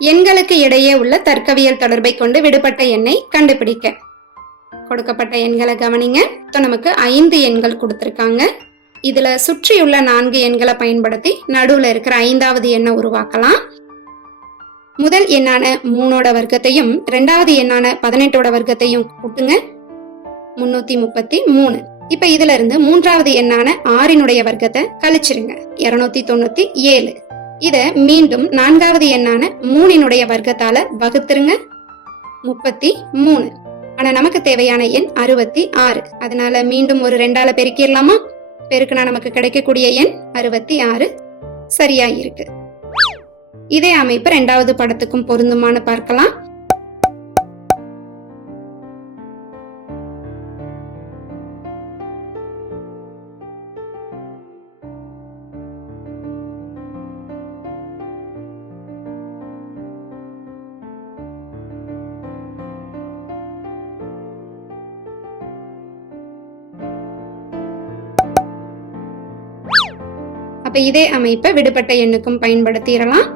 எண்களுக்கு இடையே உள்ள தர்க்கவியல் தொடர்பை கொண்டு விடுபட்ட எண்ணை கண்டுபிடிக்க. கொடுக்கப்பட்ட எண்களை கவனிங்க. இப்போ நமக்கு ஐந்து எண்கள் கொடுத்துருக்காங்க. இதுல சுற்றியுள்ள நான்கு எண்களை பயன்படுத்தி நடுவுல இருக்கிற ஐந்தாவது எண்ணை உருவாக்கலாம். முதல் எண்ணான மூணோட வர்க்கத்தையும் ரெண்டாவது எண்ணான பதினெட்டோட வர்க்கத்தையும் கூட்டுங்க. முன்னூத்தி முப்பத்தி மூணு. இப்ப இதுல இருந்து மூன்றாவது எண்ணான ஆறினுடைய வர்க்கத்தை கழிச்சிருங்க. இருநூத்தி தொண்ணூத்தி ஏழு. இத மீண்டும் நான்காவது எண்ணான மூணினுடைய வர்க்கத்தால வகுத்துருங்க. முப்பத்தி மூணு. ஆனா நமக்கு தேவையான எண் அறுபத்தி ஆறு. அதனால மீண்டும் ஒரு ரெண்டால பெருக்கிடலாமா? பெருக்குனா நமக்கு கிடைக்கக்கூடிய எண் அறுபத்தி ஆறு. சரியா இருக்கு இதே அமைப்பு ரெண்டாவது படத்துக்கும் பொருந்துமான்னு பார்க்கலாம். அப்ப இதே அமைப்பை விடுபட்ட எண்ணுக்கும் பயன்படுத்திடலாம்.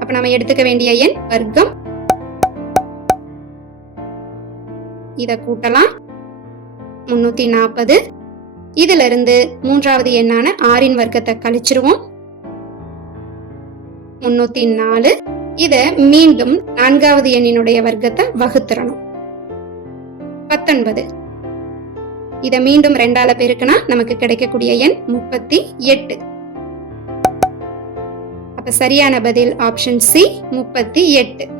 அப்ப நம்ம எடுத்துக்க வேண்டிய எண் வர்க்கம். இத கூட்டலாம். முன்னூத்தி நாற்பது இதுல இருந்து மூன்றாவது எண்ணான ஆறின் வர்க்கத்தை கழிச்சிருவோம். முன்னூத்தி நாலு. இத மீண்டும் நான்காவது எண்ணினுடைய வர்க்கத்தை வகுத்துறணும் பத்தொன்பது. இதை மீண்டும் ரெண்டால பெருக்குனா நமக்கு கிடைக்கக்கூடிய எண் முப்பத்தி எட்டு. சரியான பதில் ஆப்ஷன் சி முப்பத்தி எட்டு.